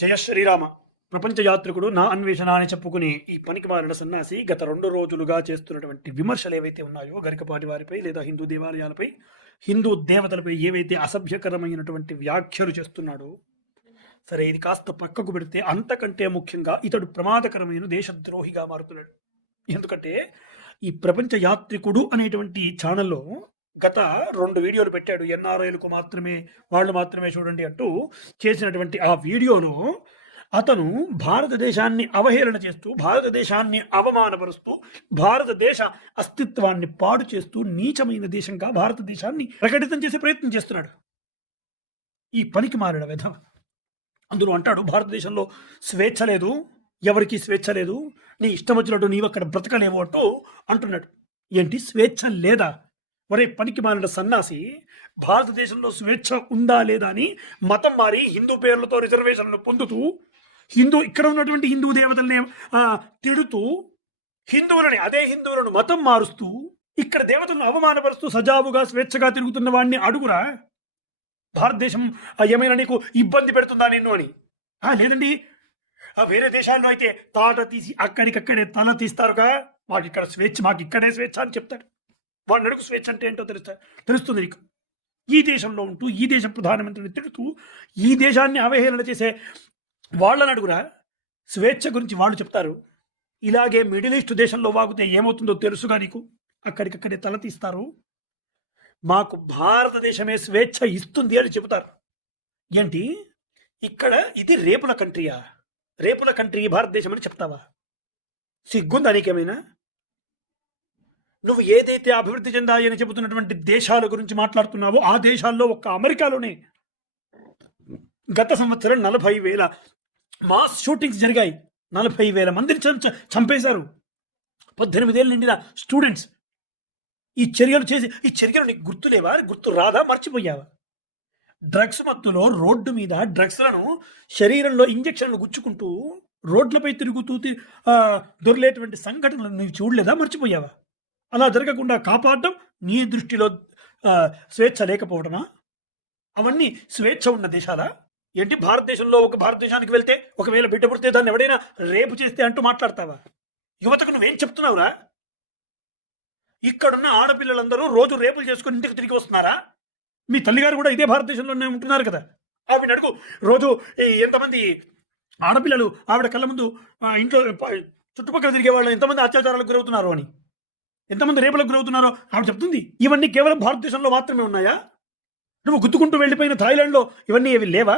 జయ శ్రీరామ. ప్రపంచ యాత్రికుడు నా అన్వేషణ అని చెప్పుకుని ఈ పనికి మారిన సన్యాసి గత 2 రోజులుగా చేస్తున్నటువంటి విమర్శలు ఏవైతే ఉన్నాయో గరికపాటి వారిపై లేదా హిందూ దేవాలయాలపై, హిందూ దేవతలపై ఏవైతే అసభ్యకరమైనటువంటి వ్యాఖ్యలు చేస్తున్నాడో, సరే ఇది కాస్త పక్కకు పెడితే అంతకంటే ముఖ్యంగా ఇతడు ప్రమాదకరమైన దేశద్రోహిగా మారుతున్నాడు. ఎందుకంటే ఈ ప్రపంచ యాత్రికుడు అనేటువంటి ఛానల్లో గత 2 వీడియోలు పెట్టాడు. ఎన్ఆర్ఐలకు మాత్రమే, వాళ్ళు మాత్రమే చూడండి అంటూ చేసినటువంటి ఆ వీడియోలో అతను భారతదేశాన్ని అవహేళన చేస్తూ, భారతదేశాన్ని అవమానపరుస్తూ, భారతదేశ అస్తిత్వాన్ని పాడు చేస్తూ నీచమైన దేశంగా భారతదేశాన్ని ప్రకటితం చేసే ప్రయత్నం చేస్తున్నాడు. ఈ పనికి మారిన విధం అందులో అంటాడు, భారతదేశంలో స్వేచ్ఛ లేదు, ఎవరికి స్వేచ్ఛ లేదు, నీ ఇష్టం వచ్చినట్టు నీవు అక్కడ బ్రతకలేవు అంటూ అంటున్నాడు. ఏంటి స్వేచ్ఛ లేదా? ఒరే పనికి మారిన సన్నాసి, భారతదేశంలో స్వేచ్ఛ ఉందా లేదా అని మతం మారి హిందూ పేర్లతో రిజర్వేషన్లు పొందుతూ, ఇక్కడ ఉన్నటువంటి హిందూ దేవతల్ని తిడుతూ, అదే హిందువులను మతం మారుస్తూ, ఇక్కడ దేవతలను అవమానపరుస్తూ సజావుగా స్వేచ్ఛగా తిరుగుతున్న వాడిని అడుగురా, భారతదేశం ఏమైనా నీకు ఇబ్బంది పెడుతుందా నిన్ను అని. లేదండి, వేరే దేశాల్లో అయితే తాట తీసి అక్కడికక్కడే తల తీస్తారుగా, మాకు ఇక్కడ స్వేచ్ఛ, మాకు ఇక్కడే స్వేచ్ఛ అని చెప్తాడు. వాడిని అడుగు స్వేచ్ఛ అంటే ఏంటో తెలుస్తుంది నీకు. ఈ దేశంలో ఉంటూ, ఈ దేశ ప్రధానమంత్రిని తిడుతూ, ఈ దేశాన్ని అవహేళన చేసే వాళ్ళని అడుగురా, స్వేచ్ఛ గురించి వాళ్ళు చెప్తారు. ఇలాగే మిడిల్ ఈస్ట్ దేశంలో వాగితే ఏమవుతుందో తెలుసుగా నీకు, అక్కడికక్కడే తల తీస్తారు. మాకు భారతదేశమే స్వేచ్ఛ ఇస్తుంది అని చెబుతారు. ఏంటి ఇక్కడ ఇది రేపుల కంట్రీయా? రేపుల కంట్రీ భారతదేశం అని చెప్తావా? సిగ్గుందా నీకేమైనా? నువ్వు ఏదైతే అభివృద్ధి చెందాయని చెబుతున్నటువంటి దేశాల గురించి మాట్లాడుతున్నావో, ఆ దేశాల్లో ఒక్క అమెరికాలోనే గత సంవత్సరం 40,000 మాస్ షూటింగ్స్ జరిగాయి. 40,000 మందిని చంపేశారు. 18 ఏళ్ళు నిండిన స్టూడెంట్స్. ఈ చర్యలు నీకు గుర్తులేవా? గుర్తు రాదా? మర్చిపోయావా? డ్రగ్స్ మత్తులో రోడ్డు మీద డ్రగ్స్లను శరీరంలో ఇంజక్షన్లు గుచ్చుకుంటూ రోడ్లపై తిరుగుతూ దొరిలేటువంటి సంఘటనలు నీవు చూడలేదా? మర్చిపోయావా? అలా జరగకుండా కాపాడడం నీ దృష్టిలో స్వేచ్ఛ లేకపోవడమా? అవన్నీ స్వేచ్ఛ ఉన్న దేశాలా? ఏంటి భారతదేశంలో ఒక భారతదేశానికి వెళ్తే ఒకవేళ బిడ్డ పుడితే దాన్ని ఎవడైనా రేపు చేస్తే అంటూ మాట్లాడతావా? యువతకు నువ్వేం చెప్తున్నావురా? ఇక్కడున్న ఆడపిల్లలందరూ రోజు రేపులు చేసుకుని ఇంటికి తిరిగి వస్తున్నారా? మీ తల్లిగారు కూడా ఇదే భారతదేశంలోనే ఉంటున్నారు కదా. ఆవిడ అడుగు, రోజు ఎంతమంది ఆడపిల్లలు ఆవిడ కళ్ళ ముందు ఇంట్లో చుట్టుపక్కల తిరిగే వాళ్ళు ఎంతమంది అత్యాచారాలకు గురవుతున్నారు అని, ఎంతమంది రేపులకు గురవుతున్నారో ఆవిడ చెప్తుంది. ఇవన్నీ కేవలం భారతదేశంలో మాత్రమే ఉన్నాయా? నువ్వు గుర్తుకుంటూ వెళ్ళిపోయిన థాయిలాండ్లో ఇవన్నీ ఏవి లేవా?